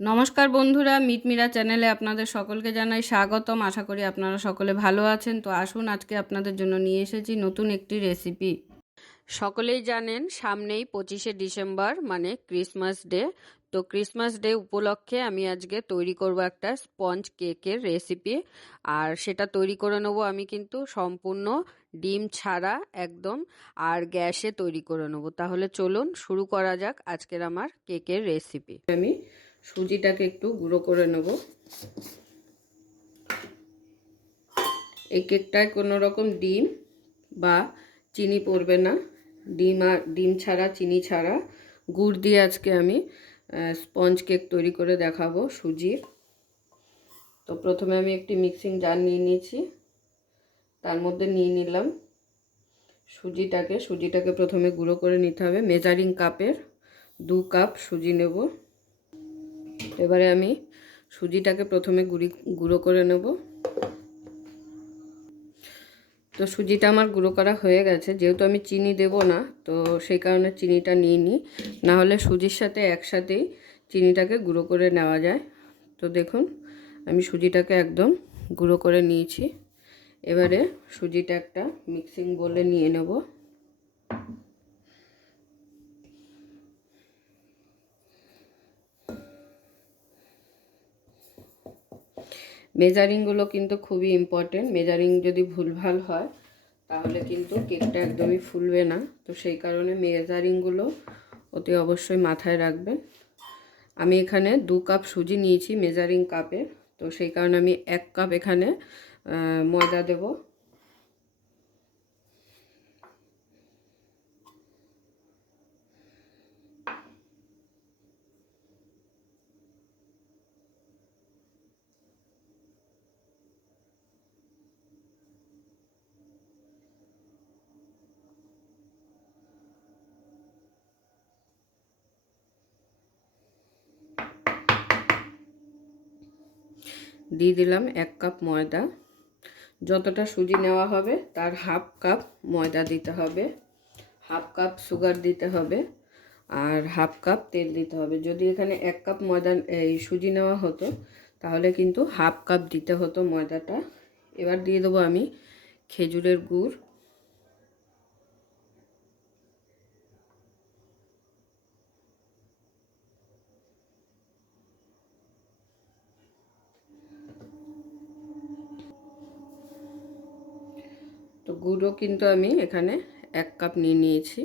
নমস্কার বন্ধুরা, মিটমিরা চ্যানেলে আপনাদের সকলকে জানাই স্বাগতম। আশা করি আপনারা সকলে ভালো আছেন। তো আসুন, আজকে আপনাদের জন্য নিয়ে এসেছি নতুন একটি রেসিপি। সকলেই জানেন সামনেই 25শে ডিসেম্বর মানে ক্রিসমাস ডে। তো ক্রিসমাস ডে উপলক্ষে আমি আজকে তৈরি করব একটা স্পঞ্জ কেকের রেসিপি। আর সেটা তৈরি করে নেব আমি কিন্তু সম্পূর্ণ ডিম ছাড়া একদম, আর গ্যাসে তৈরি করে নেব। তাহলে চলুন শুরু করা যাক আজকের আমার কেকের রেসিপি। আমি সুজিটাকে একটু গুঁড়ো করে নেব। এই কেকটায় কোনো রকম ডিম বা চিনি পড়বে না। ডিম ছাড়া, চিনি ছাড়া, গুড় দিয়ে আজকে আমি স্পঞ্জ কেক তৈরি করে দেখাবো সুজির। তো প্রথমে আমি একটি মিক্সিং জার নিয়ে নিয়েছি, তার মধ্যে নিয়ে নিলাম সুজিটাকে প্রথমে গুঁড়ো করে নিতে হবে। মেজারিং কাপের 2 কাপ সুজি নেব। এবারে আমি সুজিটাকে প্রথমে গুঁড়ো করে নেব। তো সুজিটা আমার গুঁড়ো করা হয়ে গেছে। যেহেতু আমি চিনি দেব না, তো সেই কারণে চিনিটা নিয়ে নিই, নাহলে সুজির সাথে একসাথেই চিনিটাকে গুঁড়ো করে নেওয়া যায়। তো দেখুন, আমি সুজিটাকে একদম গুঁড়ো করে নিয়েছি। এবারে সুজিটা একটা মিক্সিং বোলে নিয়ে নেব। মেজারিংগুলো কিন্তু খুবই ইম্পর্টেন্ট। মেজারিং যদি ভুলভাল হয় তাহলে কিন্তু কেকটা একদমই ফুলবে না। তো সেই কারণে মেজারিংগুলো অতি অবশ্যই মাথায় রাখবেন। আমি এখানে 2 কাপ সুজি নিয়েছি মেজারিং কাপের। তো সেই কারণে আমি 1 কাপ এখানে ময়দা দেব। দিয়ে দিলাম 1 কাপ ময়দা। যতটা সুজি নেওয়া হবে তার হাফ কাপ ময়দা দিতে হবে, হাফ কাপ সুগার দিতে হবে, আর হাফ কাপ তেল দিতে হবে। যদি এখানে 1 কাপ ময়দা এই সুজি নেওয়া হতো তাহলে কিন্তু হাফ কাপ দিতে হতো ময়দাটা। এবার দিয়ে দেবো আমি খেজুরের গুড়। তো গুড়ও কিন্তু আমি এখানে 1 কাপ নিয়ে নিয়েছি।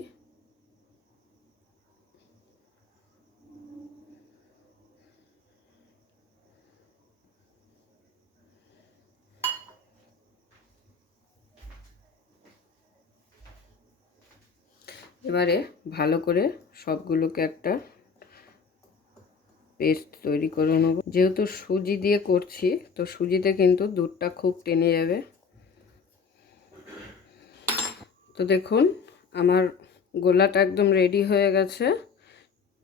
এবারে ভালো করে সবগুলোকে একটা পেস্ট তৈরি করে নেব। যেহেতু সুজি দিয়ে করছি, তো সুজিতে কিন্তু দুধটা খুব টেনে যাবে। তো দেখুন, আমার গোলাটা একদম রেডি হয়ে গেছে।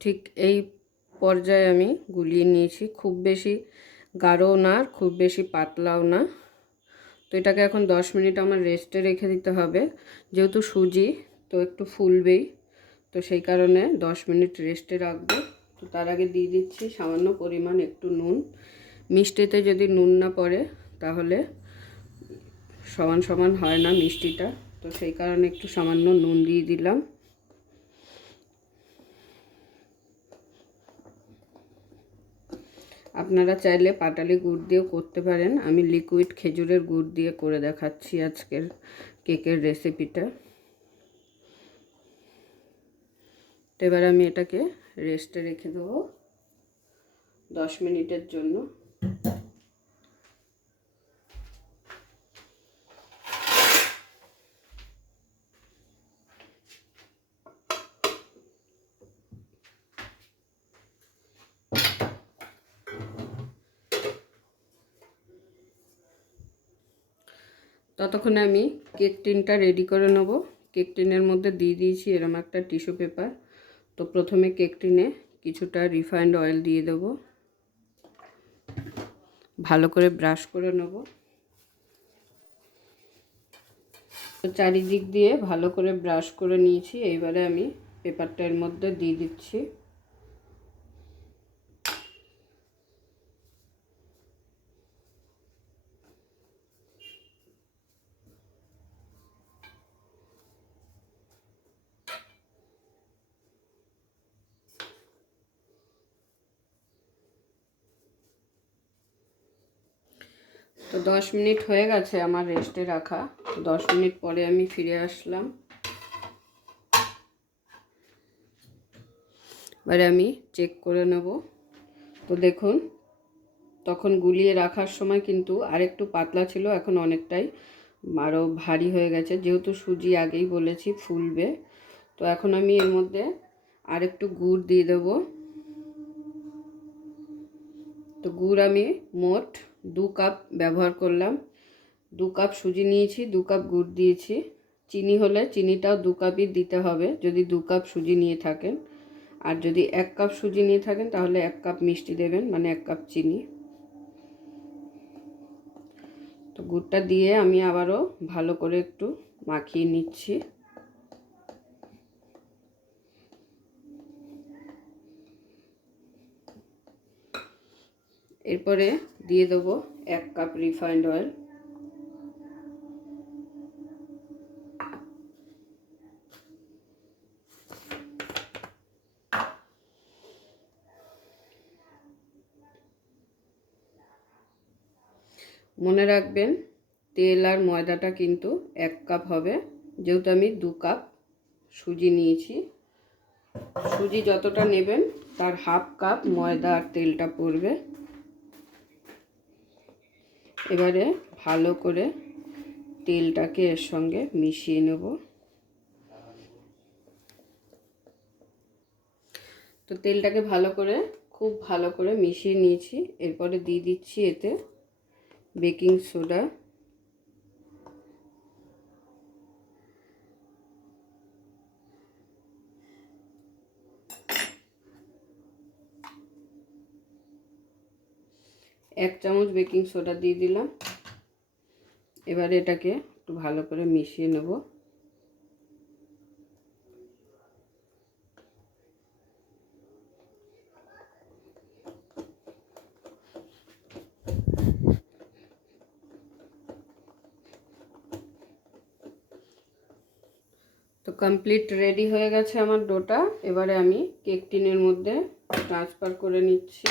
ঠিক এই পর্যায়ে আমি গুলিয়ে নিয়েছি। খুব বেশি গাঢ়ও না, খুব বেশি পাতলাও না। তো এটাকে এখন 10 মিনিট আমার রেস্টে রেখে দিতে হবে। যেহেতু সুজি, তো একটু ফুলবেই, তো সেই কারণে 10 মিনিট রেস্টে রাখবো। তো তার আগে দিয়ে দিচ্ছি সামান্য পরিমাণ একটু নুন। মিষ্টিতে যদি নুন না পড়ে তাহলে সমান সমান হয় না মিষ্টিটা। তো সেই কারণে একটু সামান্য নুন দিয়ে দিলাম। আপনারা চাইলে পাটালি গুড় দিয়েও করতে পারেন। আমি লিকুইড খেজুরের গুড় দিয়ে করে দেখাচ্ছি আজকের কেকের রেসিপিটা। তো এবার আমি এটাকে রেস্টে রেখে দেবো 10 মিনিটের জন্য। ততক্ষণে আমি কেক টিনটা রেডি করে নেব। কেক টিনের মধ্যে দিয়ে দিয়েছি এরকম একটা টিস্যু পেপার। তো প্রথমে কেক টিনে কিছুটা রিফাইন্ড অয়েল দিয়ে দেব। ভালো করে ব্রাশ করে নেব। তো চারিদিক দিয়ে ভালো করে ব্রাশ করে নিয়েছি। এইবারে আমি পেপারটার মধ্যে দিয়ে দিচ্ছি। তো 10 মিনিট হয়ে গেছে আমার রেস্টে রাখা। তো 10 মিনিট পরে আমি ফিরে আসলাম। এবারে আমি চেক করে নেব। তো দেখুন, তখন গুলিয়ে রাখার সময় কিন্তু আরেকটু পাতলা ছিল, এখন অনেকটাই আরও ভারী হয়ে গেছে, যেহেতু সুজি আগেই বলেছি ফুলবে। তো এখন আমি এর মধ্যে আরেকটু গুড় দিয়ে দেব। তো গুড় আমি মোট 2 কাপ ব্যবহার করলাম। 2 কাপ সুজি নিয়েছি, 2 কাপ গুড় দিয়েছি। চিনি হলে চিনিটাও 2 কাপই দিতে হবে যদি 2 কাপ সুজি নিয়ে থাকেন। আর যদি 1 কাপ সুজি নিয়ে থাকেন তাহলে 1 কাপ মিষ্টি দেবেন, মানে 1 কাপ চিনি। তো গুড়টা দিয়ে আমি আবারও ভালো করে একটু মাখিয়ে নিচ্ছি। এরপরে দিয়ে দেবো 1 কাপ রিফাইন্ড অয়েল। মনে রাখবেন তেল আর ময়দাটা কিন্তু 1 কাপ হবে, যেহেতু আমি 2 কাপ সুজি নিয়েছি। সুজি যতটা নেবেন তার হাফ কাপ ময়দা আর তেলটা পড়বে। এবারে ভালো করে তেলটাকে এর সঙ্গে মিশিয়ে নেব। তো তেলটাকে খুব ভালো করে মিশিয়ে নিয়েছি। এরপরে দিয়ে দিচ্ছি এতে বেকিং সোডা। এক চামচ বেকিং সোডা দিয়ে দিলাম। এবারে এটাকে একটু ভালো করে মিশিয়ে নেব। তো কমপ্লিট রেডি হয়ে গেছে আমার ডোটা। এবারে আমি কেক টিনের মধ্যে ট্রান্সফার করে নিচ্ছি।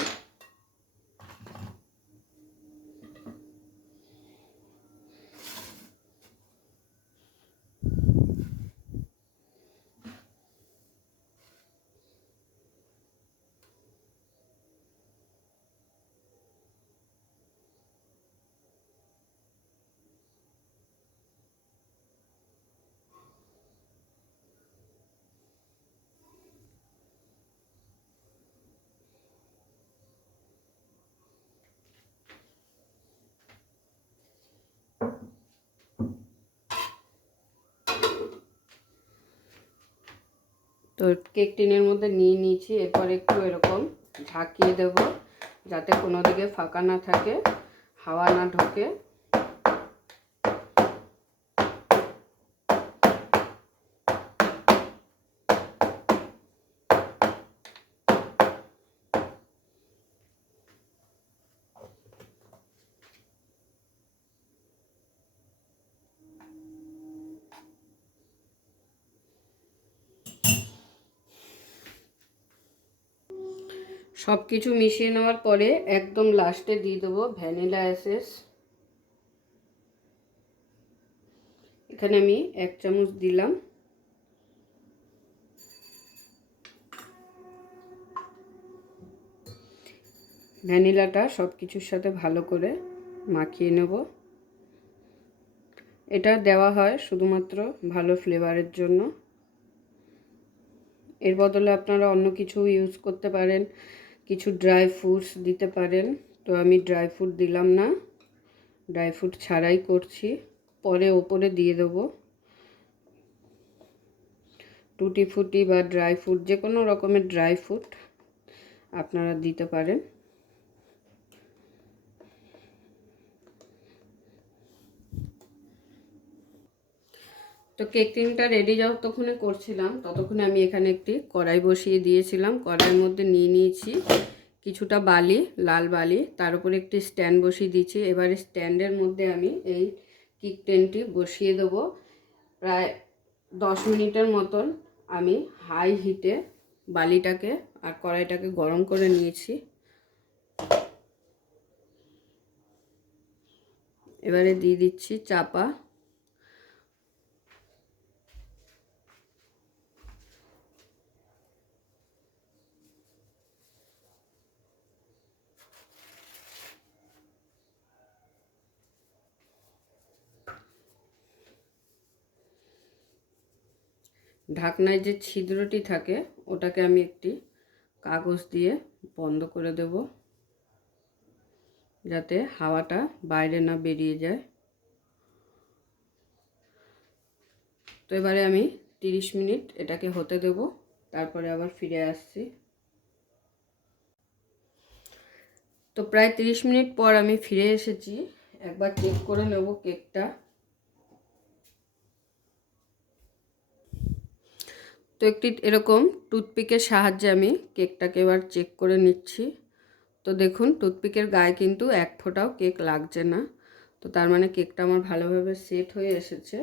তো কেক টিনের মধ্যে নিয়ে নিয়েছি। এরপর একটু এরকম ঢাকিয়ে দেব, যাতে কোনো দিকে ফাঁকা না থাকে, হাওয়া না ঢোকে। সব কিছু মিশিয়ে নেওয়ার পরে একদম লাস্টে দিয়ে দেবো ভ্যানিলা এসেন্স। এখানে আমি 1 চামচ দিলাম। ভ্যানিলাটা সব কিছুর সাথে ভালো করে মাখিয়ে নেব। এটা দেওয়া হয় শুধুমাত্র ভালো ফ্লেভারের জন্য। এর বদলে আপনারা অন্য কিছু ইউজ করতে পারেন, কিছু ড্রাই ফ্রুটস দিতে পারেন। তো আমি ড্রাই ফ্রুট দিলাম না, ড্রাই ফ্রুট ছাড়াই করছি। পরে ওপরে দিয়ে দেবো টুটি ফুটি বা ড্রাই ফ্রুট, যে কোনো রকমের ড্রাই ফ্রুট আপনারা দিতে পারেন। তো কেক টিনটা রেডি যতক্ষণে করছিলাম ততক্ষণে আমি এখানে একটি কড়াই বসিয়ে দিয়েছিলাম। কড়াইয়ের মধ্যে নিয়ে নিয়েছি কিছুটা বালি, লাল বালি, তার উপরে একটি স্ট্যান্ড বসিয়ে দিয়েছি। এবারে স্ট্যান্ডের মধ্যে আমি এই কেক টিনটি বসিয়ে দেবো। প্রায় 10 মিনিটের মতন আমি হাই হিটে বালিটাকে আর কড়াইটাকে গরম করে নিয়েছি। এবারে দিয়ে দিচ্ছি চাপা। ঢাকনায় যে ছিদ্রটি থাকে ওটাকে আমি একটি কাগজ দিয়ে বন্ধ করে দেব, যাতে হাওয়াটা বাইরে না বেরিয়ে যায়। তো এবারে আমি 30 মিনিট এটাকে হতে দেব, তারপরে আবার ফিরে আসছি। তো প্রায় 30 মিনিট পর আমি ফিরে এসেছি। একবার চেক করে নেব কেকটা। তো একটি এরকম টুথপিকের সাহায্যে আমি কেকটাকে এবার চেক করে নিচ্ছি। তো দেখুন টুথপিকের গায়ে কিন্তু এক ফোঁটাও কেক লাগছে না। তো তার মানে কেকটা আমার ভালোভাবে সেট হয়ে এসেছে।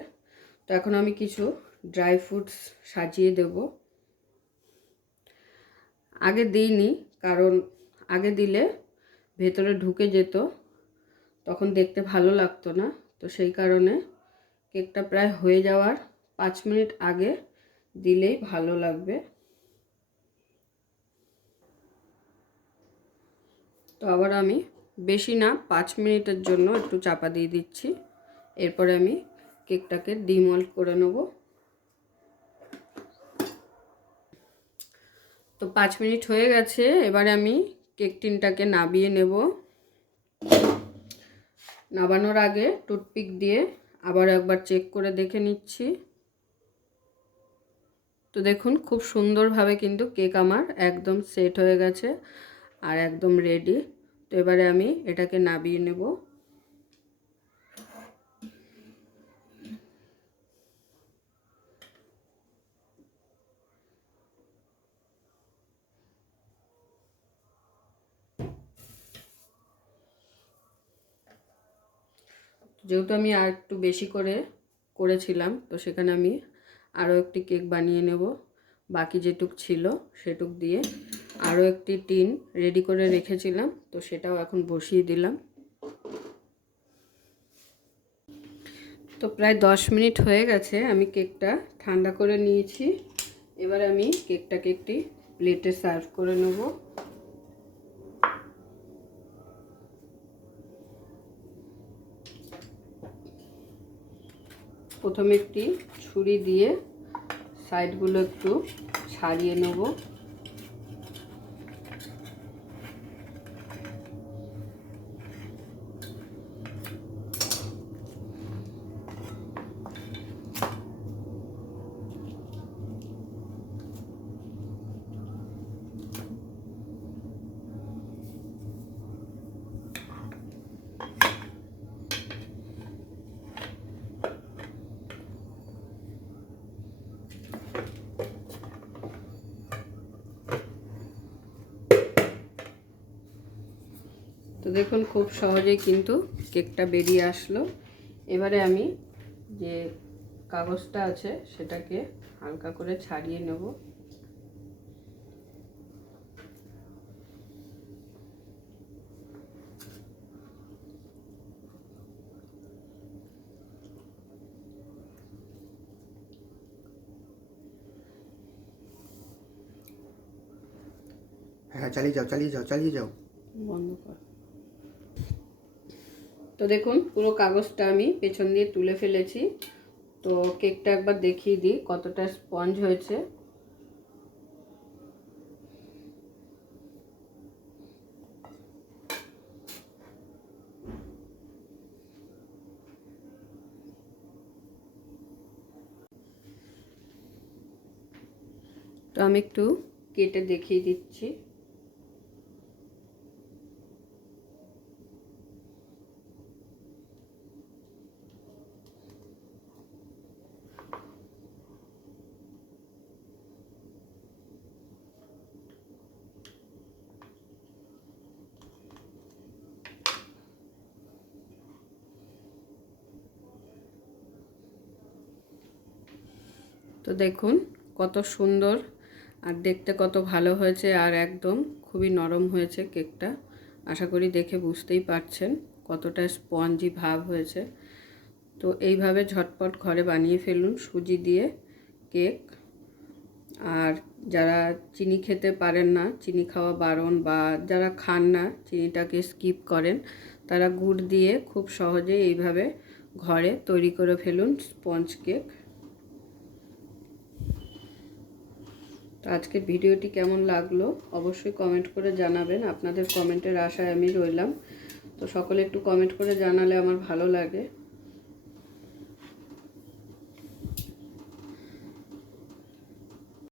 তো এখন আমি কিছু ড্রাই ফ্রুটস সাজিয়ে দেব। আগে দিইনি, কারণ আগে দিলে ভেতরে ঢুকে যেত, তখন দেখতে ভালো লাগতো না। তো সেই কারণে কেকটা প্রায় হয়ে যাওয়ার 5 মিনিট আগে দিলেই ভালো লাগবে। তো আবার আমি বেশি না 5 মিনিটের জন্য একটু চাপা দিয়ে দিচ্ছি। এরপরে আমি কেকটাকে ডিমল্ট করে নেব। তো 5 মিনিট হয়ে গেছে। এবারে আমি কেক টিনটাকে নাবিয়ে নেব। নাবানোর আগে টুথপিক দিয়ে আবার একবার চেক করে দেখে নিচ্ছি। তো দেখুন খুব সুন্দরভাবে কিন্তু কেক আমার একদম সেট হয়ে গেছে আর একদম রেডি। তো এবারে আমি এটাকে নাবিয়ে নেব। যেহেতু আমি আর একটু বেশি করে করেছিলাম, তো সেখানে আমি আরও একটি কেক বানিয়ে নেব। বাকি যেটুক ছিল সেটুক দিয়ে আরও একটি টিন রেডি করে রেখেছিলাম, তো সেটাও এখন বসিয়ে দিলাম। তো প্রায় 10 মিনিট হয়ে গেছে, আমি কেকটা ঠান্ডা করে নিয়েছি। এবার আমি কেকটাকে একটি প্লেটে সার্ভ করে নেব। প্রথমে একটি ছুরি দিয়ে সাইডগুলো একটু ছাড়িয়ে নেব। তো দেখুন খুব সহজেই কিন্তু কেকটা বেরিয়ে আসলো। এবারে আমি যে কাগজটা আছে সেটাকে হালকা করে ছাড়িয়ে নেব। হ্যাঁ, চালিয়ে যাও, চালিয়ে যাও, চালিয়ে যাও। বন্ধ কর। তো দেখুন পুরো কাগজটা আমি পেছন দিয়ে তুলে ফেলেছি। তো কেকটা একবার দেখিয়ে দিই কতটা স্পঞ্জ হয়েছে। তো আমি একটু কেটে দেখিয়ে দিচ্ছি। তো দেখুন কত সুন্দর আর দেখতে কত ভালো হয়েছে, আর একদম খুবই নরম হয়েছে কেকটা। আশা করি দেখে বুঝতেই পারছেন কতটা স্পঞ্জি ভাব হয়েছে। তো এইভাবে ঝটপট ঘরে বানিয়ে ফেলুন সুজি দিয়ে কেক। আর যারা চিনি খেতে পারেন না, চিনি খাওয়া বারণ, বা যারা খান না, চিনিটাকে স্কিপ করেন, তারা গুড় দিয়ে খুব সহজেই এইভাবে ঘরে তৈরি করে ফেলুন স্পঞ্জ কেক। তো আজকের ভিডিওটি কেমন লাগলো অবশ্যই কমেন্ট করে জানাবেন। আপনাদের কমেন্টের আশায় আমি রইলাম। তো সকলে একটু কমেন্ট করে জানালে আমার ভালো লাগে।